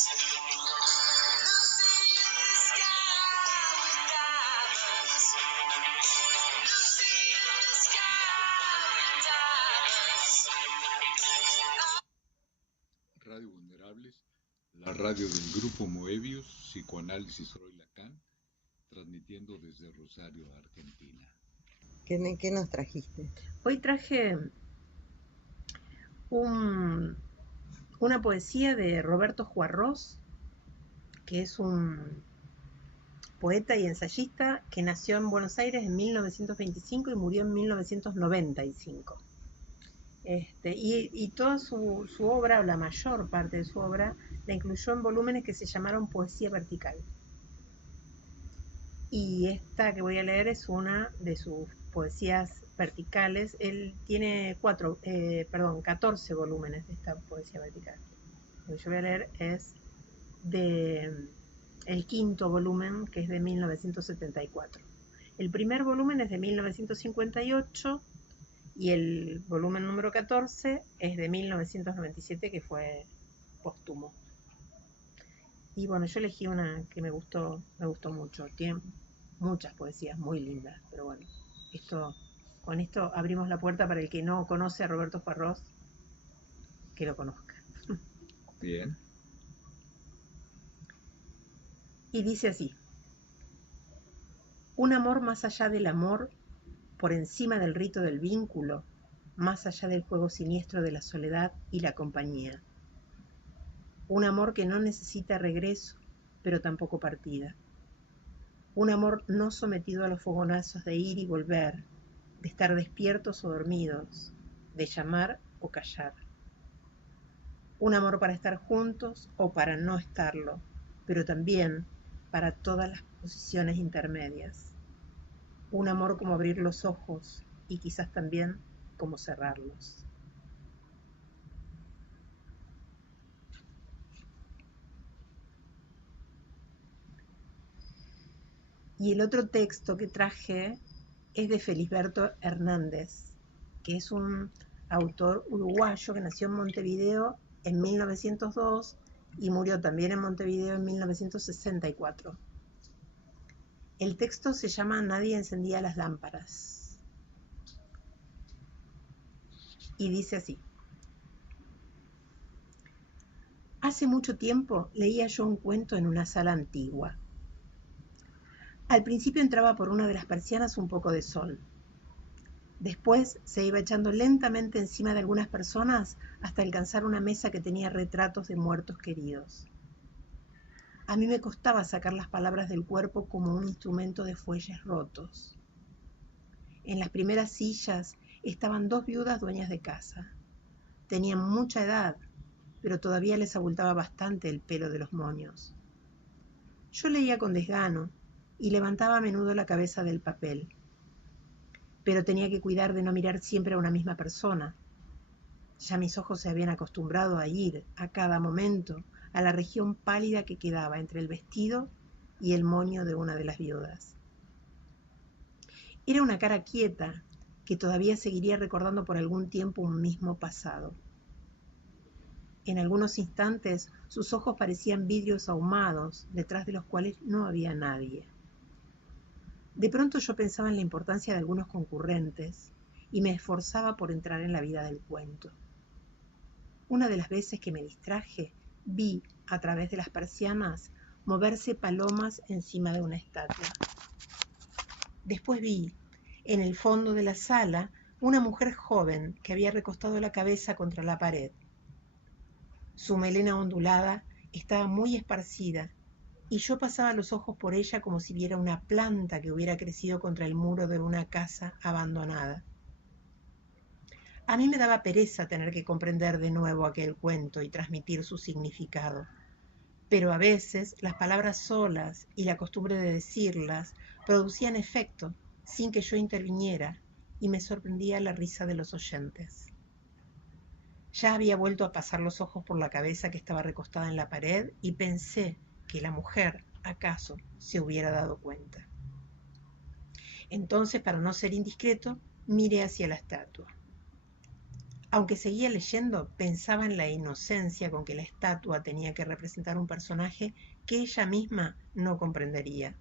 Radio Vulnerables, la radio del Grupo Moebius, Psicoanálisis Roy Lacan, transmitiendo desde Rosario, Argentina. ¿Qué nos trajiste? Hoy traje una poesía de Roberto Juarros, que es un poeta y ensayista que nació en Buenos Aires en 1925 y murió en 1995. Y toda su obra, o la mayor parte de su obra, la incluyó en volúmenes que se llamaron Poesía Vertical. Y esta que voy a leer es una de sus poesías verticales. Él tiene 14 volúmenes de esta poesía vertical. Lo que yo voy a leer es el quinto volumen, que es de 1974. El primer volumen es de 1958 y el volumen número 14 es de 1997, que fue póstumo. Y bueno, yo elegí una que me gustó mucho. Tiene muchas poesías muy lindas, pero bueno, con esto abrimos la puerta para el que no conoce a Roberto Juarros, que lo conozca. Bien. Y dice así: un amor más allá del amor, por encima del rito del vínculo, más allá del juego siniestro de la soledad y la compañía. Un amor que no necesita regreso, pero tampoco partida. Un amor no sometido a los fogonazos de ir y volver, de estar despiertos o dormidos, de llamar o callar. Un amor para estar juntos o para no estarlo, pero también para todas las posiciones intermedias. Un amor como abrir los ojos y quizás también como cerrarlos. Y el otro texto que traje es de Felisberto Hernández, que es un autor uruguayo que nació en Montevideo en 1902 y murió también en Montevideo en 1964. El texto se llama Nadie encendía las lámparas. Y dice así: hace mucho tiempo leía yo un cuento en una sala antigua. Al principio entraba por una de las persianas un poco de sol. Después se iba echando lentamente encima de algunas personas hasta alcanzar una mesa que tenía retratos de muertos queridos. A mí me costaba sacar las palabras del cuerpo como un instrumento de fuelles rotos. En las primeras sillas estaban dos viudas dueñas de casa. Tenían mucha edad, pero todavía les abultaba bastante el pelo de los moños. Yo leía con desgano y levantaba a menudo la cabeza del papel, pero tenía que cuidar de no mirar siempre a una misma persona. Ya mis ojos se habían acostumbrado a ir, a cada momento, a la región pálida que quedaba entre el vestido y el moño de una de las viudas. Era una cara quieta, que todavía seguiría recordando por algún tiempo un mismo pasado. En algunos instantes sus ojos parecían vidrios ahumados, detrás de los cuales no había nadie. De pronto yo pensaba en la importancia de algunos concurrentes y me esforzaba por entrar en la vida del cuento. Una de las veces que me distraje, vi, a través de las persianas, moverse palomas encima de una estatua. Después vi, en el fondo de la sala, una mujer joven que había recostado la cabeza contra la pared. Su melena ondulada estaba muy esparcida y yo pasaba los ojos por ella como si viera una planta que hubiera crecido contra el muro de una casa abandonada. A mí me daba pereza tener que comprender de nuevo aquel cuento y transmitir su significado, pero a veces las palabras solas y la costumbre de decirlas producían efecto sin que yo interviniera y me sorprendía la risa de los oyentes. Ya había vuelto a pasar los ojos por la cabeza que estaba recostada en la pared y pensé que la mujer, acaso, se hubiera dado cuenta. Entonces, para no ser indiscreto, miré hacia la estatua. Aunque seguía leyendo, pensaba en la inocencia con que la estatua tenía que representar un personaje que ella misma no comprendería.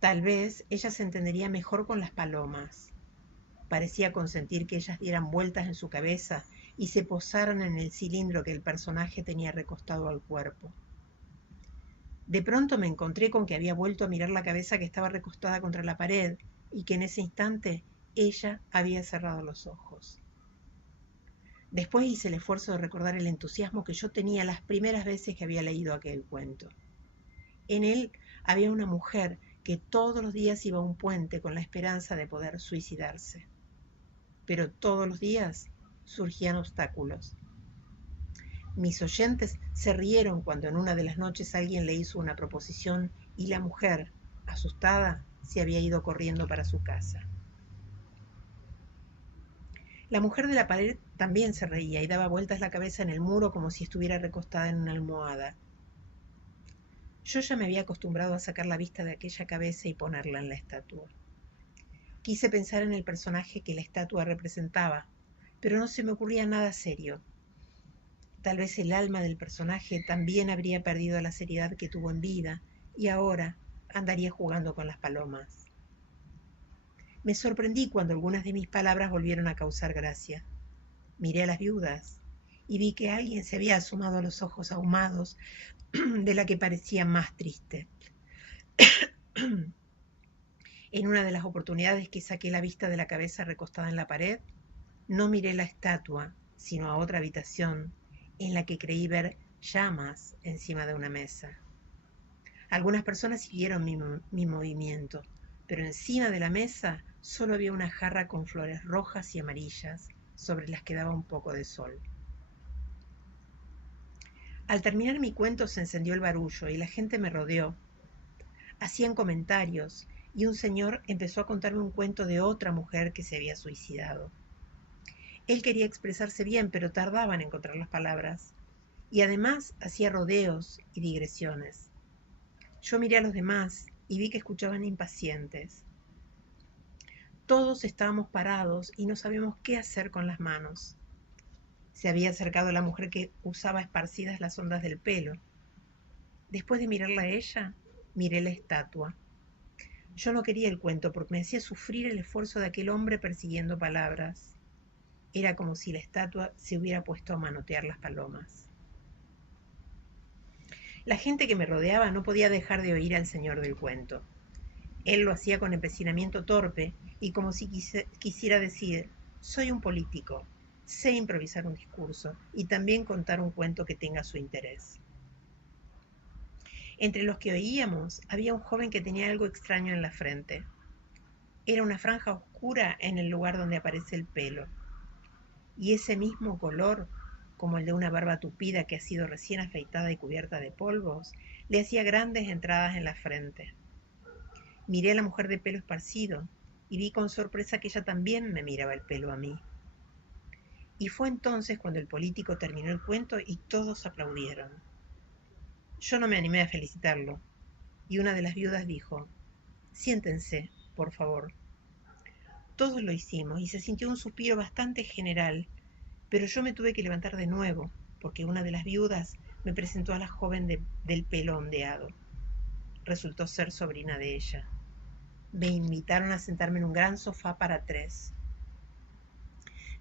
Tal vez ella se entendería mejor con las palomas. Parecía consentir que ellas dieran vueltas en su cabeza y se posaran en el cilindro que el personaje tenía recostado al cuerpo. De pronto me encontré con que había vuelto a mirar la cabeza que estaba recostada contra la pared y que en ese instante ella había cerrado los ojos. Después hice el esfuerzo de recordar el entusiasmo que yo tenía las primeras veces que había leído aquel cuento. En él había una mujer que todos los días iba a un puente con la esperanza de poder suicidarse. Pero todos los días surgían obstáculos. Mis oyentes se rieron cuando en una de las noches alguien le hizo una proposición y la mujer, asustada, se había ido corriendo para su casa. La mujer de la pared también se reía y daba vueltas la cabeza en el muro como si estuviera recostada en una almohada. Yo ya me había acostumbrado a sacar la vista de aquella cabeza y ponerla en la estatua. Quise pensar en el personaje que la estatua representaba, pero no se me ocurría nada serio. Tal vez el alma del personaje también habría perdido la seriedad que tuvo en vida y ahora andaría jugando con las palomas. Me sorprendí cuando algunas de mis palabras volvieron a causar gracia. Miré a las viudas y vi que alguien se había asomado a los ojos ahumados de la que parecía más triste. En una de las oportunidades que saqué la vista de la cabeza recostada en la pared, no miré la estatua, sino a otra habitación, en la que creí ver llamas encima de una mesa. Algunas personas siguieron mi movimiento, pero encima de la mesa solo había una jarra con flores rojas y amarillas, sobre las que daba un poco de sol. Al terminar mi cuento se encendió el barullo y la gente me rodeó. Hacían comentarios y un señor empezó a contarme un cuento de otra mujer que se había suicidado. Él quería expresarse bien, pero tardaba en encontrar las palabras. Y además hacía rodeos y digresiones. Yo miré a los demás y vi que escuchaban impacientes. Todos estábamos parados y no sabíamos qué hacer con las manos. Se había acercado la mujer que usaba esparcidas las ondas del pelo. Después de mirarla a ella, miré la estatua. Yo no quería el cuento porque me hacía sufrir el esfuerzo de aquel hombre persiguiendo palabras. Era como si la estatua se hubiera puesto a manotear las palomas. La gente que me rodeaba no podía dejar de oír al señor del cuento. Él lo hacía con empecinamiento torpe y como si quisiera decir: soy un político, sé improvisar un discurso y también contar un cuento que tenga su interés. Entre los que oíamos había un joven que tenía algo extraño en la frente. Era una franja oscura en el lugar donde aparece el pelo. Y ese mismo color, como el de una barba tupida que ha sido recién afeitada y cubierta de polvos, le hacía grandes entradas en la frente. Miré a la mujer de pelo esparcido y vi con sorpresa que ella también me miraba el pelo a mí. Y fue entonces cuando el político terminó el cuento y todos aplaudieron. Yo no me animé a felicitarlo, y una de las viudas dijo: siéntense, por favor. Todos lo hicimos y se sintió un suspiro bastante general, pero yo me tuve que levantar de nuevo, porque una de las viudas me presentó a la joven del pelo ondeado. Resultó ser sobrina de ella. Me invitaron a sentarme en un gran sofá para 3.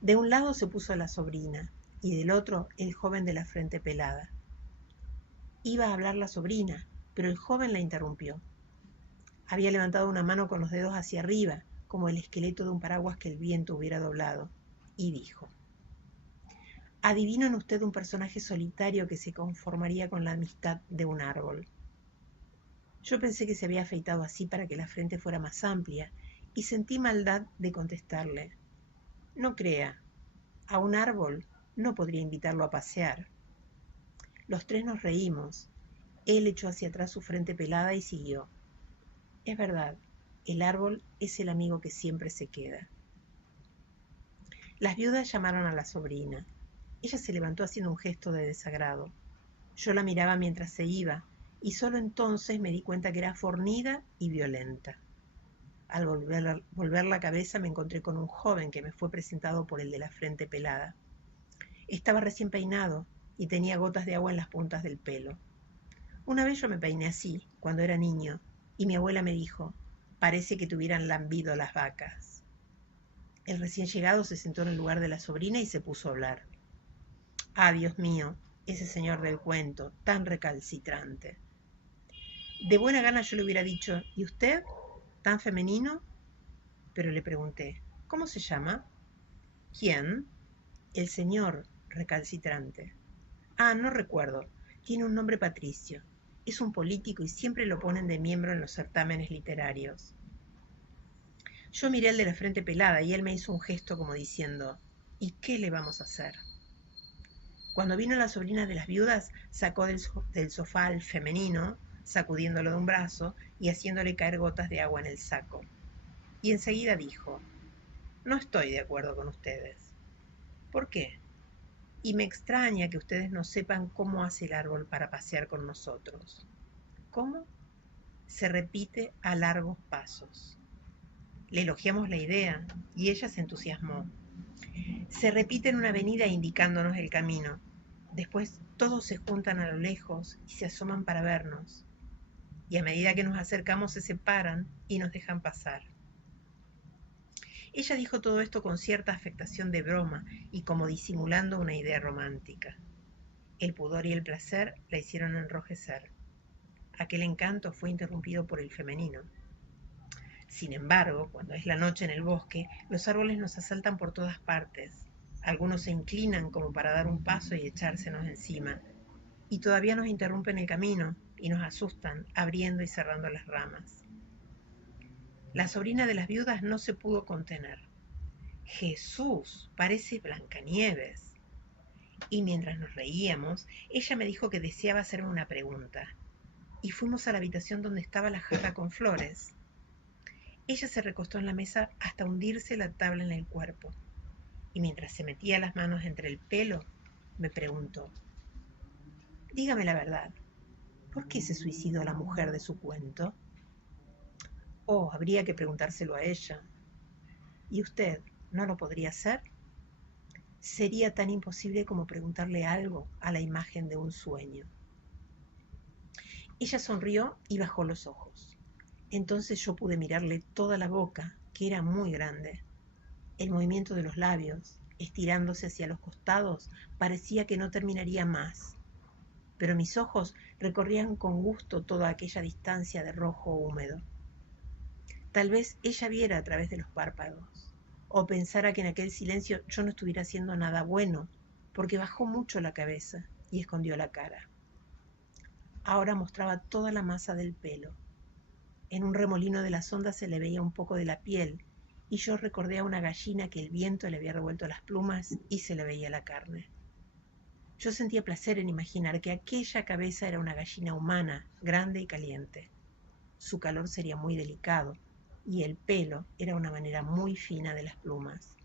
De un lado se puso la sobrina y del otro el joven de la frente pelada. Iba a hablar la sobrina, pero el joven la interrumpió. Había levantado una mano con los dedos hacia arriba, como el esqueleto de un paraguas que el viento hubiera doblado, y dijo: adivino en usted un personaje solitario que se conformaría con la amistad de un árbol. Yo pensé que se había afeitado así para que la frente fuera más amplia, y sentí maldad de contestarle: no crea, a un árbol no podría invitarlo a pasear. Los 3 nos reímos. Él echó hacia atrás su frente pelada y siguió: es verdad, el árbol es el amigo que siempre se queda. Las viudas llamaron a la sobrina. Ella se levantó haciendo un gesto de desagrado. Yo la miraba mientras se iba, y solo entonces me di cuenta que era fornida y violenta. Al volver la cabeza me encontré con un joven que me fue presentado por el de la frente pelada. Estaba recién peinado y tenía gotas de agua en las puntas del pelo. Una vez yo me peiné así, cuando era niño, y mi abuela me dijo, parece que te hubieran lambido las vacas. El recién llegado se sentó en el lugar de la sobrina y se puso a hablar. Ah, Dios mío, ese señor del cuento, tan recalcitrante. De buena gana yo le hubiera dicho, ¿y usted? ¿Tan femenino? Pero le pregunté, ¿cómo se llama? ¿Quién? El señor recalcitrante. Ah, no recuerdo. Tiene un nombre patricio. Es un político y siempre lo ponen de miembro en los certámenes literarios. Yo miré al de la frente pelada y él me hizo un gesto como diciendo, ¿y qué le vamos a hacer? Cuando vino la sobrina de las viudas, sacó del sofá al femenino, sacudiéndolo de un brazo y haciéndole caer gotas de agua en el saco. Y enseguida dijo, no estoy de acuerdo con ustedes. ¿Por qué? Y me extraña que ustedes no sepan cómo hace el árbol para pasear con nosotros. ¿Cómo? Se repite a largos pasos. Le elogiamos la idea y ella se entusiasmó. Se repite en una avenida indicándonos el camino. Después todos se juntan a lo lejos y se asoman para vernos. Y a medida que nos acercamos se separan y nos dejan pasar. Ella dijo todo esto con cierta afectación de broma y como disimulando una idea romántica. El pudor y el placer la hicieron enrojecer. Aquel encanto fue interrumpido por el femenino. Sin embargo, cuando es la noche en el bosque, los árboles nos asaltan por todas partes. Algunos se inclinan como para dar un paso y echársenos encima, y todavía nos interrumpen el camino y nos asustan, abriendo y cerrando las ramas. La sobrina de las viudas no se pudo contener. Jesús, parece Blancanieves. Y mientras nos reíamos, ella me dijo que deseaba hacerme una pregunta. Y fuimos a la habitación donde estaba la jarra con flores. Ella se recostó en la mesa hasta hundirse la tabla en el cuerpo. Y mientras se metía las manos entre el pelo, me preguntó, dígame la verdad, ¿por qué se suicidó la mujer de su cuento? Oh, habría que preguntárselo a ella. ¿Y usted no lo podría hacer? Sería tan imposible como preguntarle algo a la imagen de un sueño. Ella sonrió y bajó los ojos. Entonces yo pude mirarle toda la boca, que era muy grande. El movimiento de los labios, estirándose hacia los costados, parecía que no terminaría más. Pero mis ojos recorrían con gusto toda aquella distancia de rojo húmedo. Tal vez ella viera a través de los párpados, o pensara que en aquel silencio yo no estuviera haciendo nada bueno, porque bajó mucho la cabeza y escondió la cara. Ahora mostraba toda la masa del pelo. En un remolino de las ondas se le veía un poco de la piel, y yo recordé a una gallina que el viento le había revuelto las plumas y se le veía la carne. Yo sentía placer en imaginar que aquella cabeza era una gallina humana, grande y caliente. Su calor sería muy delicado, y el pelo era una manera muy fina de las plumas.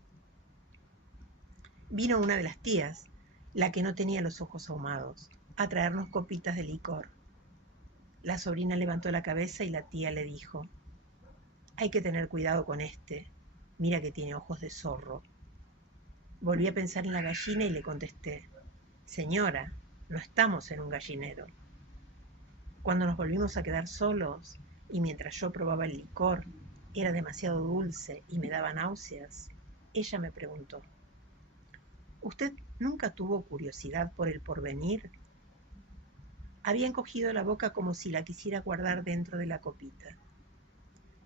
Vino una de las tías, la que no tenía los ojos ahumados, a traernos copitas de licor. La sobrina levantó la cabeza y la tía le dijo, hay que tener cuidado con este, mira que tiene ojos de zorro. Volví a pensar en la gallina y le contesté, señora, no estamos en un gallinero. Cuando nos volvimos a quedar solos, y mientras yo probaba el licor, era demasiado dulce y me daba náuseas, ella me preguntó, ¿usted nunca tuvo curiosidad por el porvenir? Había encogido la boca como si la quisiera guardar dentro de la copita.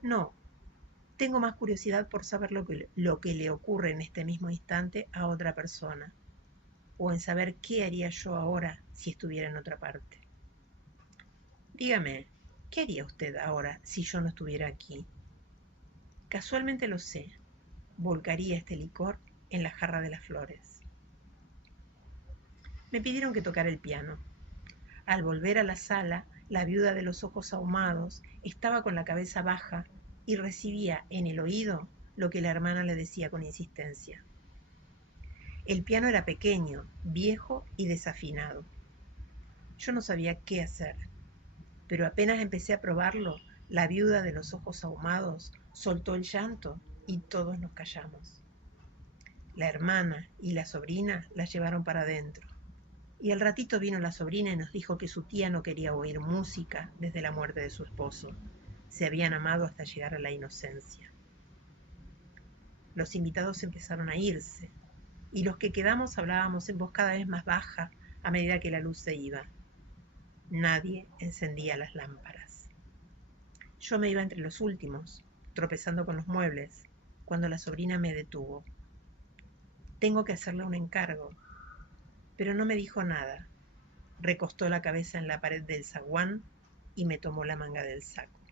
No, tengo más curiosidad por saber lo que le ocurre en este mismo instante a otra persona, o en saber qué haría yo ahora si estuviera en otra parte. Dígame, ¿qué haría usted ahora si yo no estuviera aquí? Casualmente lo sé, volcaría este licor en la jarra de las flores. Me pidieron que tocara el piano. Al volver a la sala, la viuda de los ojos ahumados estaba con la cabeza baja y recibía en el oído lo que la hermana le decía con insistencia. El piano era pequeño, viejo y desafinado. Yo no sabía qué hacer, pero apenas empecé a probarlo, la viuda de los ojos ahumados Soltó el llanto y todos nos callamos. La hermana y la sobrina la llevaron para adentro. Y al ratito vino la sobrina y nos dijo que su tía no quería oír música desde la muerte de su esposo. Se habían amado hasta llegar a la inocencia. Los invitados empezaron a irse, y los que quedamos hablábamos en voz cada vez más baja a medida que la luz se iba. Nadie encendía las lámparas. Yo me iba entre los últimos, tropezando con los muebles, cuando la sobrina me detuvo. Tengo que hacerle un encargo. Pero no me dijo nada. Recostó la cabeza en la pared del zaguán y me tomó la manga del saco.